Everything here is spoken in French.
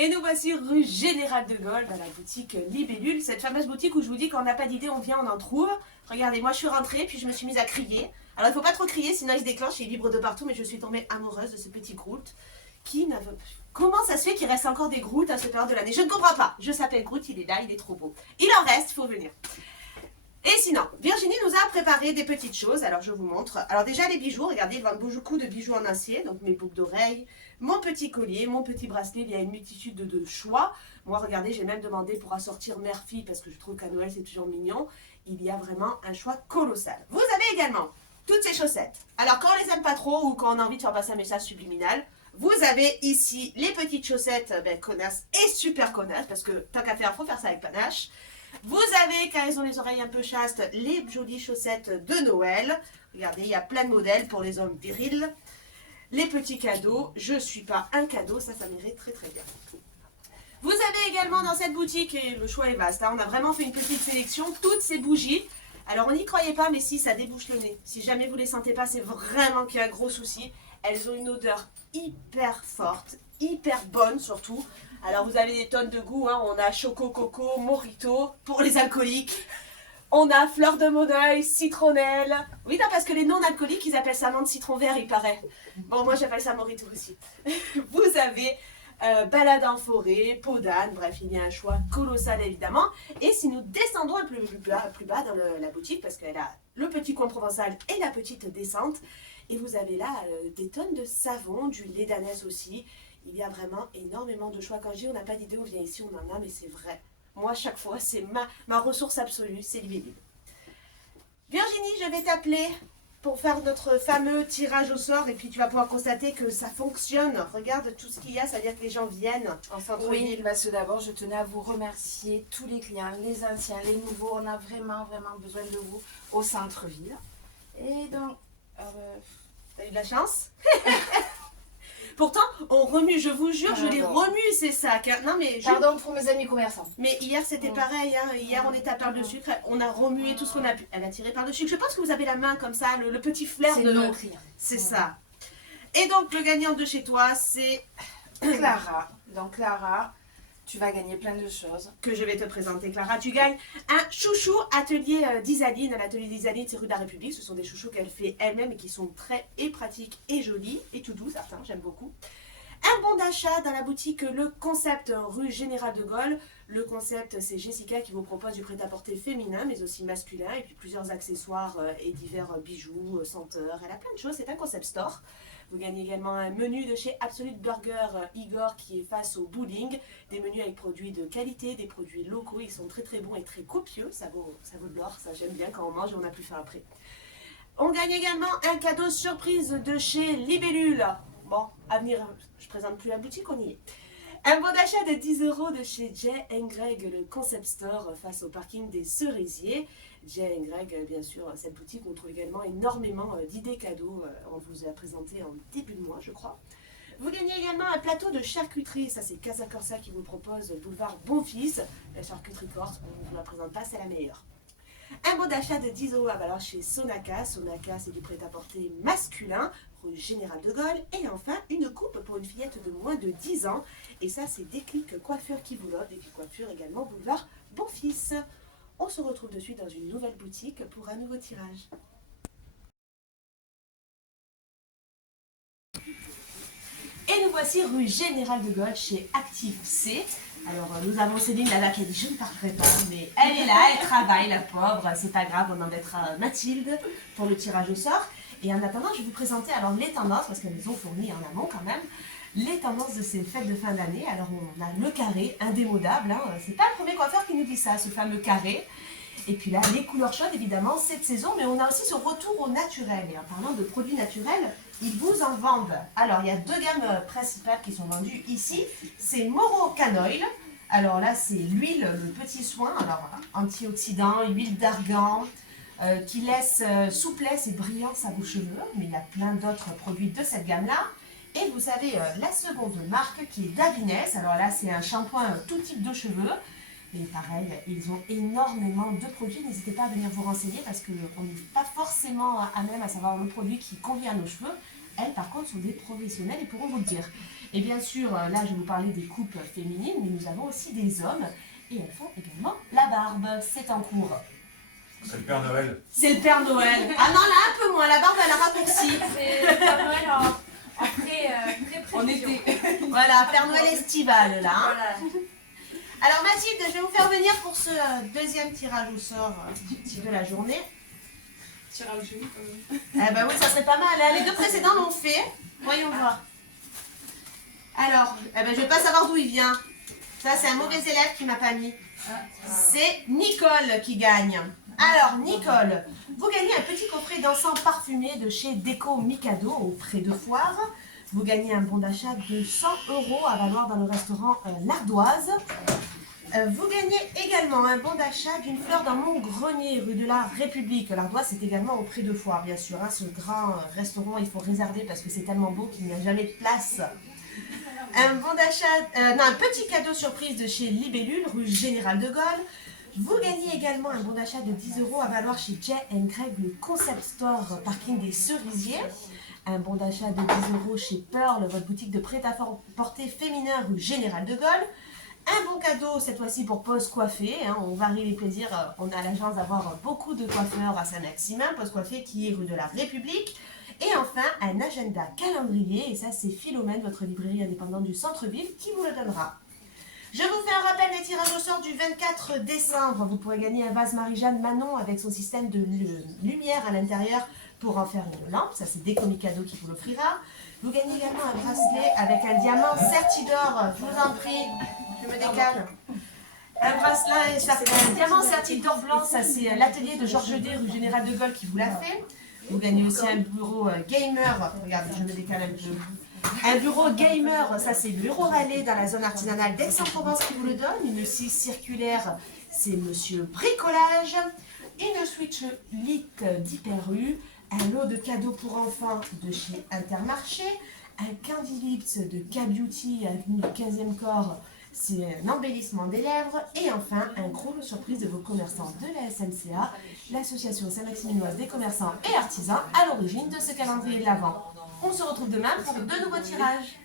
Et nous voici rue Général de Gaulle, dans la boutique Libellule, cette fameuse boutique où je vous dis qu'on n'a pas d'idée, on vient, on en trouve. Regardez, moi je suis rentrée, puis je me suis mise à crier. Alors il ne faut pas trop crier, sinon il se déclenche, il vibre de partout, mais je suis tombée amoureuse de ce petit Groot qui n'avait... Comment ça se fait qu'il reste encore des Groot à cette période de l'année? Je ne comprends pas. Je s'appelle Groot, il est là, il est trop beau. Il en reste, il faut venir. Et sinon, Virginie nous a préparé des petites choses, alors je vous montre. Alors déjà les bijoux, regardez, il y a beaucoup de bijoux en acier, donc mes boucles d'oreilles, mon petit collier, mon petit bracelet, il y a une multitude de choix. Moi regardez, j'ai même demandé pour assortir mère-fille, parce que je trouve qu'à Noël c'est toujours mignon. Il y a vraiment un choix colossal. Vous avez également toutes ces chaussettes. Alors quand on les aime pas trop ou quand on a envie de faire passer un message subliminal, vous avez ici les petites chaussettes connasses et super connasses, parce que tant qu'à faire, il faut faire ça avec panache. Vous avez, car ils ont les oreilles un peu chastes, les jolies chaussettes de Noël. Regardez, il y a plein de modèles pour les hommes virils. Les petits cadeaux. Je ne suis pas un cadeau, ça m'irait très très bien. Vous avez également dans cette boutique, et le choix est vaste, hein, on a vraiment fait une petite sélection, toutes ces bougies. Alors on n'y croyait pas, mais si, ça débouche le nez. Si jamais vous ne les sentez pas, c'est vraiment qu'il y a un gros souci. Elles ont une odeur hyper forte, hyper bonne surtout. Alors vous avez des tonnes de goûts, hein. On a choco, coco, mojito pour les alcooliques. On a fleur de moneuil, citronnelle. Oui, non, parce que les non-alcooliques, ils appellent ça menthe citron vert, il paraît. Bon, moi j'appelle ça mojito aussi. Vous avez balade en forêt, peau d'âne, bref, il y a un choix colossal évidemment. Et si nous descendons un peu plus bas dans la boutique, parce qu'elle a le petit coin provençal et la petite descente, et vous avez là des tonnes de savon, du lait d'ânesse aussi. Il y a vraiment énormément de choix. Quand je dis on n'a pas d'idée, on vient ici, on en a, mais c'est vrai. Moi, chaque fois, c'est ma ressource absolue, c'est Libellule. Virginie, je vais t'appeler pour faire notre fameux tirage au sort et puis tu vas pouvoir constater que ça fonctionne. Regarde tout ce qu'il y a, ça veut dire que les gens viennent en centre-ville. Oui, parce que d'abord, je tenais à vous remercier, tous les clients, les anciens, les nouveaux. On a vraiment besoin de vous au centre-ville. Et donc, t'as eu de la chance. Pourtant, on remue, je vous jure, je les remue ces sacs. Non, mais pardon pour mes amis commerçants. Mais hier, c'était pareil. Hein. Hier, on était à Perle de Sucre. On a remué tout ce qu'on a pu. Elle a tiré Perle de Sucre. Je pense que vous avez la main comme ça, le petit flair de... C'est nos clients. C'est ça. Et donc, le gagnant de chez toi, c'est... Clara. Donc, Clara, tu vas gagner plein de choses. Que je vais te présenter, Clara. Tu gagnes un chouchou atelier d'Isaline. L'atelier d'Isaline, c'est rue de la République. Ce sont des chouchous qu'elle fait elle-même et qui sont très pratiques et jolis. Et tout doux, certains, j'aime beaucoup. Un bon d'achat dans la boutique Le Concept rue Général de Gaulle. Le Concept, c'est Jessica qui vous propose du prêt-à-porter féminin, mais aussi masculin, et puis plusieurs accessoires et divers bijoux, senteurs. Elle a plein de choses, c'est un concept store. Vous gagnez également un menu de chez Absolute Burger Igor qui est face au bowling. Des menus avec produits de qualité, des produits locaux. Ils sont très très bons et très copieux. Ça vaut de l'or, ça j'aime bien quand on mange et on a plus faim après. On gagne également un cadeau surprise de chez Libellule. Bon, à venir, je ne présente plus la boutique, on y est. Un bon d'achat de 10 € de chez Jay & Greg, le concept store face au parking des Cerisiers. Jay & Greg, bien sûr, cette boutique, on trouve également énormément d'idées cadeaux. On vous a présenté en début de mois, je crois. Vous gagnez également un plateau de charcuterie. Ça, c'est Casa Corsa qui vous propose boulevard Bonfils. La charcuterie corse, on ne vous la présente pas, c'est la meilleure. Un bon d'achat de 10 € à valeur chez Sonaca. Sonaca, c'est du prêt-à-porter masculin, rue Général de Gaulle. Et enfin, une coupe pour une fillette de moins de 10 ans. Et ça, c'est Déclic Coiffure qui vous l'offre. Déclic Coiffure également, boulevard Bonfils. On se retrouve de suite dans une nouvelle boutique pour un nouveau tirage. Et nous voici rue Général de Gaulle chez Active C. Alors nous avons Céline là-bas qui a dit je ne parlerai pas, mais elle est là, elle travaille la pauvre, c'est pas grave, on embêtera Mathilde pour le tirage au sort. Et en attendant, je vais vous présenter alors les tendances, parce qu'elles nous ont fourni en amont quand même, les tendances de ces fêtes de fin d'année. Alors on a le carré, indémodable, hein. C'est pas le premier coiffeur qui nous dit ça, ce fameux carré. Et puis là, les couleurs chaudes, évidemment, cette saison, mais on a aussi ce retour au naturel. Et en parlant de produits naturels, ils vous en vendent. Alors, il y a deux gammes principales qui sont vendues ici. C'est Moro Canoil. Alors là, c'est l'huile, le petit soin, alors antioxydant, huile d'argan, qui laisse souplesse et brillance à vos cheveux. Mais il y a plein d'autres produits de cette gamme-là. Et vous savez, la seconde marque qui est Davines. Alors là, c'est un shampoing tout type de cheveux. Et pareil, ils ont énormément de produits. N'hésitez pas à venir vous renseigner parce qu'on n'est pas forcément à même à savoir le produit qui convient à nos cheveux. elles par contre sont des professionnelles et pourront vous le dire. Et bien sûr, là je vais vous parler des coupes féminines, mais nous avons aussi des hommes et elles font également la barbe. C'est en cours. C'est le Père Noël. C'est le Père Noël. Ah non, là un peu moins, la barbe elle a raccourci. C'est le Père Noël en pré-prévision. Voilà, Père Noël estival là. Hein. Voilà. Alors Mathilde, je vais vous faire venir pour ce deuxième tirage au sort de la journée. Tirage joli quand même. Eh ben oui, ça serait pas mal. Hein. Les deux précédents l'ont fait. Voyons voir. Alors, eh ben, je vais pas savoir d'où il vient. Ça, c'est un mauvais élève qui m'a pas mis. C'est Nicole qui gagne. Alors, Nicole, vous gagnez un petit coffret d'encens parfumé de chez Déco Mikado au Pré de Foire. Vous gagnez un bon d'achat de 100 € à valoir dans le restaurant L'Ardoise. Vous gagnez également un bon d'achat d'une fleur dans mon grenier, rue de la République. L'Ardoise, c'est également au Pré de Foire, bien sûr. Hein, ce grand restaurant, il faut réserver parce que c'est tellement beau qu'il n'y a jamais de place. Un bon d'achat, un petit cadeau surprise de chez Libellule, rue Général de Gaulle. Vous gagnez également un bon d'achat de 10 € à valoir chez Jay & Greg, le concept store parking des Cerisiers. Un bon d'achat de 10 € chez Pearl, votre boutique de prêt-à-porter féminin, rue Général de Gaulle. Un bon cadeau, cette fois-ci pour Pose Coiffée. Hein, on varie les plaisirs. On a la chance d'avoir beaucoup de coiffeurs à Saint-Maximin. Pose Coiffée qui est rue de la République. Et enfin, un agenda calendrier. Et ça, c'est Philomène, votre librairie indépendante du centre-ville, qui vous le donnera. Je vous fais un rappel des tirages au sort du 24 décembre. Vous pourrez gagner un vase Marie-Jeanne Manon avec son système de lumière à l'intérieur pour en faire une lampe. Ça, c'est Déco Mikado qui vous l'offrira. Vous gagnez également un bracelet avec un diamant Certidor. Je vous en prie, je me décale. Un bracelet, un diamant Certidor blanc. Ça, c'est l'atelier de Georges D, rue Général de Gaulle qui vous l'a fait. Vous gagnez aussi un bureau gamer. Regardez, je me décale un peu. Un bureau gamer, ça c'est l'Eurorallye dans la zone artisanale d'Aix-en-Provence qui vous le donne. Une scie circulaire, c'est Monsieur Bricolage. Une Switch Lite d'Hyper-U. Un lot de cadeaux pour enfants de chez Intermarché. Un Candy Lips de K-Beauty avenue du 15e corps. C'est un embellissement des lèvres. Et enfin, un gros lot surprise de vos commerçants de la SNCA, l'association Saint-Maximinoise des commerçants et artisans, à l'origine de ce calendrier de l'Avent. On se retrouve demain pour de nouveaux tirages.